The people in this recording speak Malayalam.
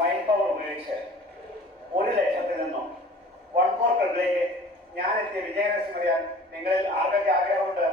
മൈൻഡ് പവർ ഉപയോഗിച്ച് 1,00,000-ൽ നിന്നും 1 crore ക്ലബിലേക്ക് ഞാൻ എത്തിയ വിജയരഹസ്യം അറിയാൻ നിങ്ങളിൽ ആർക്കൊക്കെ ആഗ്രഹമുണ്ട്?